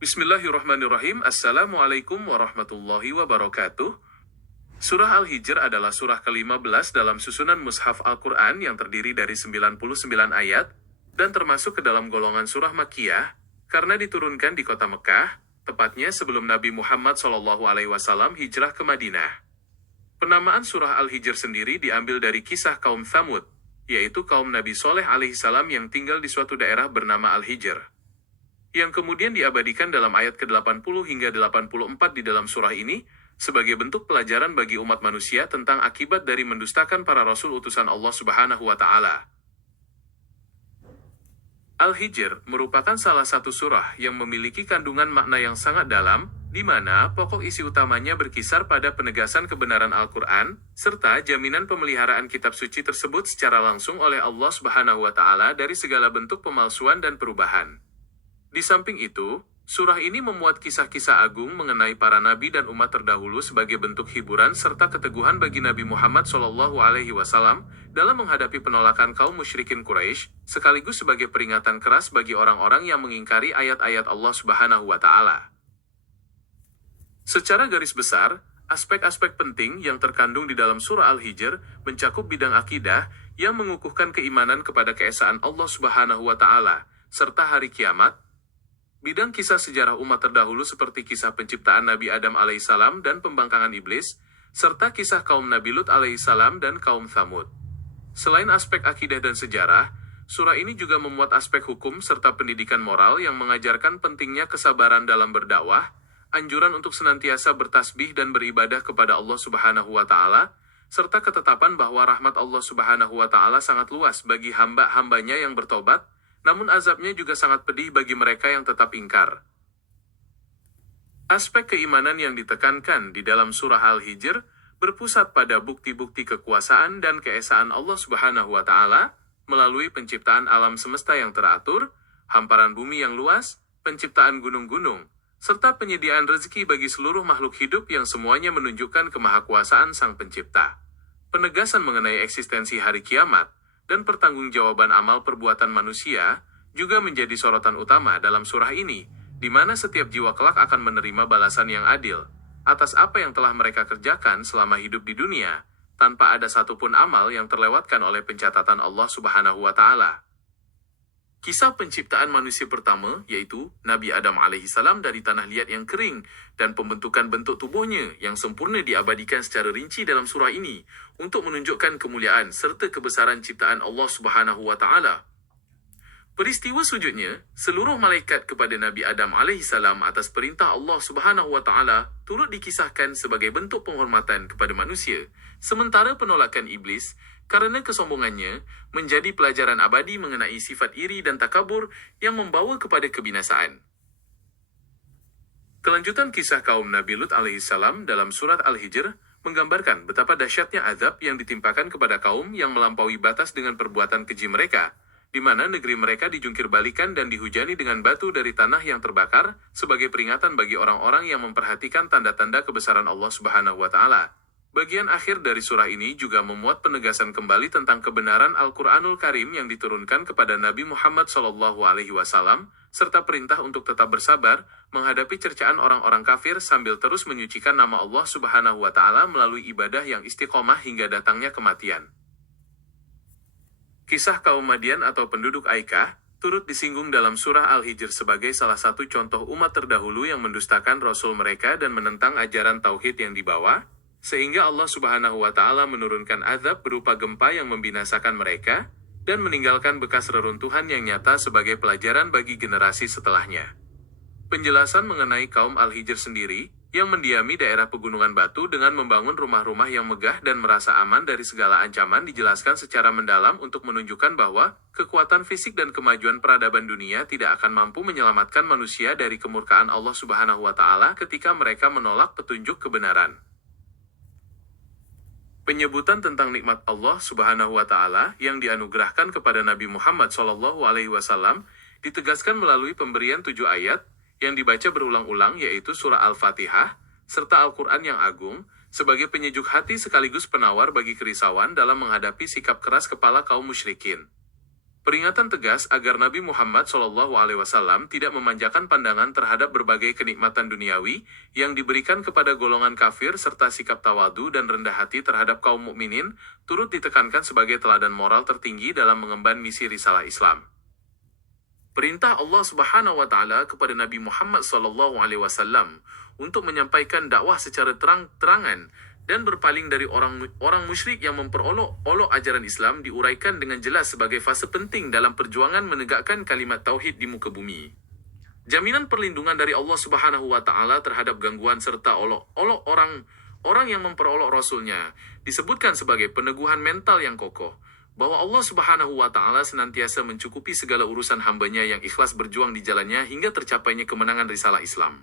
Bismillahirrahmanirrahim. Assalamualaikum warahmatullahi wabarakatuh. Surah Al-Hijr adalah surah ke-15 dalam susunan Mushaf Al-Quran yang terdiri dari 99 ayat, dan termasuk ke dalam golongan surah Makkiyah, karena diturunkan di kota Mekah, tepatnya sebelum Nabi Muhammad SAW hijrah ke Madinah. Penamaan surah Al-Hijr sendiri diambil dari kisah kaum Thamud, yaitu kaum Nabi Soleh alaihissalam yang tinggal di suatu daerah bernama Al-Hijr, yang kemudian diabadikan dalam ayat ke-80 hingga 84 di dalam surah ini, sebagai bentuk pelajaran bagi umat manusia tentang akibat dari mendustakan para rasul utusan Allah Subhanahu wa Ta'ala. Al-Hijr merupakan salah satu surah yang memiliki kandungan makna yang sangat dalam, di mana pokok isi utamanya berkisar pada penegasan kebenaran Al-Quran, serta jaminan pemeliharaan kitab suci tersebut secara langsung oleh Allah Subhanahu wa Ta'ala dari segala bentuk pemalsuan dan perubahan. Di samping itu, surah ini memuat kisah-kisah agung mengenai para nabi dan umat terdahulu sebagai bentuk hiburan serta keteguhan bagi Nabi Muhammad SAW dalam menghadapi penolakan kaum musyrikin Quraisy, sekaligus sebagai peringatan keras bagi orang-orang yang mengingkari ayat-ayat Allah Subhanahu wa Ta'ala. Secara garis besar, aspek-aspek penting yang terkandung di dalam surah Al-Hijr mencakup bidang akidah yang mengukuhkan keimanan kepada keesaan Allah Subhanahu wa Ta'ala serta hari kiamat, bidang kisah sejarah umat terdahulu seperti kisah penciptaan Nabi Adam alaihissalam dan pembangkangan iblis, serta kisah kaum Nabi Lut alaihissalam dan kaum Thamud. Selain aspek akidah dan sejarah, surah ini juga memuat aspek hukum serta pendidikan moral yang mengajarkan pentingnya kesabaran dalam berdakwah, anjuran untuk senantiasa bertasbih dan beribadah kepada Allah Subhanahu wa Ta'ala, serta ketetapan bahwa rahmat Allah Subhanahu wa Ta'ala sangat luas bagi hamba-hambanya yang bertobat, namun azabnya juga sangat pedih bagi mereka yang tetap ingkar. Aspek keimanan yang ditekankan di dalam surah Al-Hijr berpusat pada bukti-bukti kekuasaan dan keesaan Allah Subhanahu wa Ta'ala melalui penciptaan alam semesta yang teratur, hamparan bumi yang luas, penciptaan gunung-gunung, serta penyediaan rezeki bagi seluruh makhluk hidup yang semuanya menunjukkan kemahakuasaan Sang Pencipta. Penegasan mengenai eksistensi hari kiamat dan pertanggungjawaban amal perbuatan manusia juga menjadi sorotan utama dalam surah ini, di mana setiap jiwa kelak akan menerima balasan yang adil atas apa yang telah mereka kerjakan selama hidup di dunia, tanpa ada satupun amal yang terlewatkan oleh pencatatan Allah Subhanahu wa Ta'ala. Kisah penciptaan manusia pertama, yaitu Nabi Adam alaihissalam dari tanah liat yang kering, dan pembentukan bentuk tubuhnya yang sempurna diabadikan secara rinci dalam surah ini, untuk menunjukkan kemuliaan serta kebesaran ciptaan Allah Subhanahu wa Ta'ala. Peristiwa sujudnya, seluruh malaikat kepada Nabi Adam alaihissalam atas perintah Allah Subhanahu wa Ta'ala turut dikisahkan sebagai bentuk penghormatan kepada manusia, sementara penolakan iblis karena kesombongannya menjadi pelajaran abadi mengenai sifat iri dan takabur yang membawa kepada kebinasaan. Kelanjutan kisah kaum Nabi Lut alaihissalam dalam surat Al-Hijr menggambarkan betapa dahsyatnya azab yang ditimpakan kepada kaum yang melampaui batas dengan perbuatan keji mereka, di mana negeri mereka dijungkir balikan dan dihujani dengan batu dari tanah yang terbakar sebagai peringatan bagi orang-orang yang memperhatikan tanda-tanda kebesaran Allah Subhanahu wa Ta'ala. Bagian akhir dari surah ini juga memuat penegasan kembali tentang kebenaran Al-Quranul Karim yang diturunkan kepada Nabi Muhammad SAW, serta perintah untuk tetap bersabar menghadapi cercaan orang-orang kafir sambil terus menyucikan nama Allah Subhanahu wa Ta'ala melalui ibadah yang istiqomah hingga datangnya kematian. Kisah kaum Madian atau penduduk Aikah turut disinggung dalam surah Al-Hijr sebagai salah satu contoh umat terdahulu yang mendustakan Rasul mereka dan menentang ajaran Tauhid yang dibawa, sehingga Allah Subhanahu wa Ta'ala menurunkan azab berupa gempa yang membinasakan mereka, dan meninggalkan bekas reruntuhan yang nyata sebagai pelajaran bagi generasi setelahnya. Penjelasan mengenai kaum Al-Hijr sendiri, yang mendiami daerah pegunungan batu dengan membangun rumah-rumah yang megah dan merasa aman dari segala ancaman dijelaskan secara mendalam untuk menunjukkan bahwa kekuatan fisik dan kemajuan peradaban dunia tidak akan mampu menyelamatkan manusia dari kemurkaan Allah Subhanahu wa Ta'ala ketika mereka menolak petunjuk kebenaran. Penyebutan tentang nikmat Allah Subhanahu wa Ta'ala yang dianugerahkan kepada Nabi Muhammad SAW ditegaskan melalui pemberian 7 ayat yang dibaca berulang-ulang, yaitu surah Al-Fatihah serta Al-Quran yang agung, sebagai penyejuk hati sekaligus penawar bagi kerisauan dalam menghadapi sikap keras kepala kaum musyrikin. Peringatan tegas agar Nabi Muhammad SAW tidak memanjakan pandangan terhadap berbagai kenikmatan duniawi yang diberikan kepada golongan kafir serta sikap tawadu dan rendah hati terhadap kaum mukminin turut ditekankan sebagai teladan moral tertinggi dalam mengemban misi risalah Islam. Perintah Allah Subhanahu wa Ta'ala kepada Nabi Muhammad SAW untuk menyampaikan dakwah secara terang-terangan dan berpaling dari orang musyrik yang memperolok-olok ajaran Islam diuraikan dengan jelas sebagai fase penting dalam perjuangan menegakkan kalimat tauhid di muka bumi. Jaminan perlindungan dari Allah Subhanahu wa Ta'ala terhadap gangguan serta olok-olok orang yang memperolok Rasulnya disebutkan sebagai peneguhan mental yang kokoh bahwa Allah Subhanahu wa Ta'ala senantiasa mencukupi segala urusan hambanya yang ikhlas berjuang di jalannya hingga tercapainya kemenangan risalah Islam.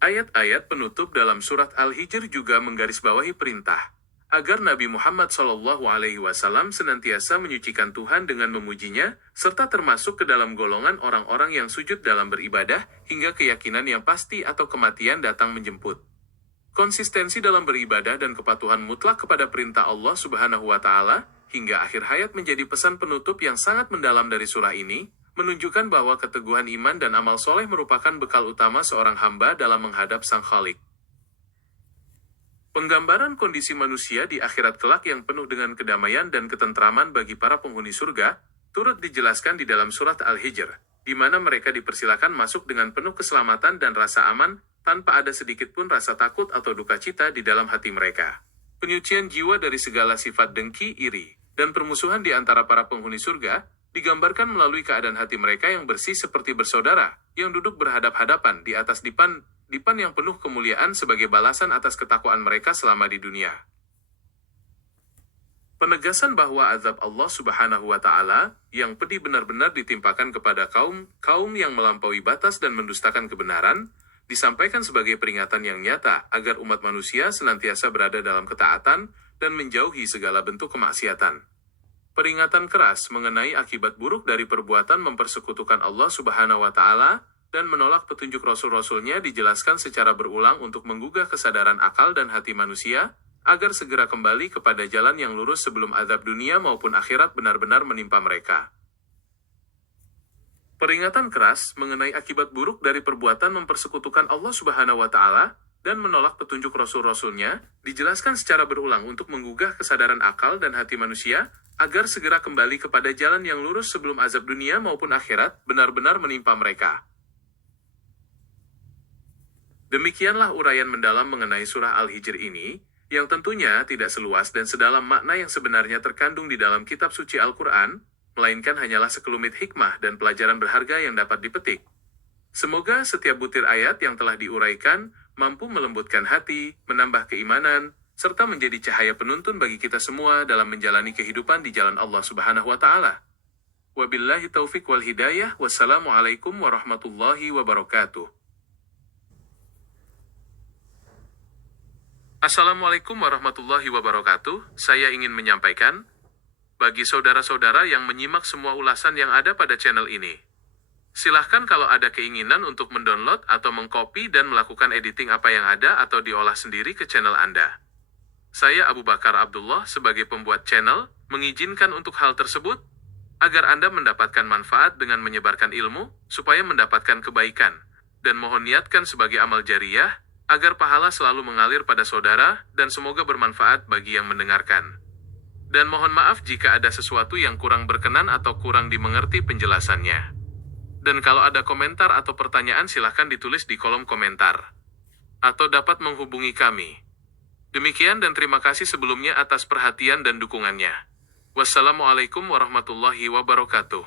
Ayat-ayat penutup dalam surat Al-Hijr juga menggarisbawahi perintah agar Nabi Muhammad SAW senantiasa menyucikan Tuhan dengan memujinya, serta termasuk ke dalam golongan orang-orang yang sujud dalam beribadah, hingga keyakinan yang pasti atau kematian datang menjemput. Konsistensi dalam beribadah dan kepatuhan mutlak kepada perintah Allah Subhanahu wa Ta'ala, hingga akhir hayat menjadi pesan penutup yang sangat mendalam dari surah ini, menunjukkan bahwa keteguhan iman dan amal soleh merupakan bekal utama seorang hamba dalam menghadap Sang Khalik. Penggambaran kondisi manusia di akhirat kelak yang penuh dengan kedamaian dan ketentraman bagi para penghuni surga, turut dijelaskan di dalam surat Al-Hijr, di mana mereka dipersilakan masuk dengan penuh keselamatan dan rasa aman, tanpa ada sedikit pun rasa takut atau duka cita di dalam hati mereka. Penyucian jiwa dari segala sifat dengki, iri, dan permusuhan di antara para penghuni surga, digambarkan melalui keadaan hati mereka yang bersih seperti bersaudara, yang duduk berhadap-hadapan di atas dipan yang penuh kemuliaan sebagai balasan atas ketakwaan mereka selama di dunia. Penegasan bahwa azab Allah Subhanahu wa Ta'ala yang pedih benar-benar ditimpakan kepada kaum yang melampaui batas dan mendustakan kebenaran, disampaikan sebagai peringatan yang nyata agar umat manusia senantiasa berada dalam ketaatan dan menjauhi segala bentuk kemaksiatan. Peringatan keras mengenai akibat buruk dari perbuatan mempersekutukan Allah Subhanahu wa Ta'ala dan menolak petunjuk Rasul-Rasulnya dijelaskan secara berulang untuk menggugah kesadaran akal dan hati manusia, agar segera kembali kepada jalan yang lurus sebelum azab dunia maupun akhirat benar-benar menimpa mereka. Peringatan keras mengenai akibat buruk dari perbuatan mempersekutukan Allah Subhanahu wa Ta'ala dan menolak petunjuk Rasul-Rasulnya dijelaskan secara berulang untuk menggugah kesadaran akal dan hati manusia, agar segera kembali kepada jalan yang lurus sebelum azab dunia maupun akhirat benar-benar menimpa mereka. Demikianlah uraian mendalam mengenai surah Al-Hijr ini, yang tentunya tidak seluas dan sedalam makna yang sebenarnya terkandung di dalam kitab suci Al-Quran, melainkan hanyalah sekelumit hikmah dan pelajaran berharga yang dapat dipetik. Semoga setiap butir ayat yang telah diuraikan mampu melembutkan hati, menambah keimanan, serta menjadi cahaya penuntun bagi kita semua dalam menjalani kehidupan di jalan Allah Subhanahu wa Ta'ala. Wabillahi taufiq wal hidayah. Wassalamualaikum warahmatullahi wabarakatuh. Assalamualaikum warahmatullahi wabarakatuh. Saya ingin menyampaikan, bagi saudara-saudara yang menyimak semua ulasan yang ada pada channel ini, silahkan kalau ada keinginan untuk mendownload atau mengcopy dan melakukan editing apa yang ada atau diolah sendiri ke channel Anda. Saya Abu Bakar Abdullah sebagai pembuat channel, mengizinkan untuk hal tersebut, agar Anda mendapatkan manfaat dengan menyebarkan ilmu, supaya mendapatkan kebaikan, dan mohon niatkan sebagai amal jariyah, agar pahala selalu mengalir pada saudara, dan semoga bermanfaat bagi yang mendengarkan. Dan mohon maaf jika ada sesuatu yang kurang berkenan atau kurang dimengerti penjelasannya. Dan kalau ada komentar atau pertanyaan silahkan ditulis di kolom komentar. Atau dapat menghubungi kami. Demikian dan terima kasih sebelumnya atas perhatian dan dukungannya. Wassalamualaikum warahmatullahi wabarakatuh.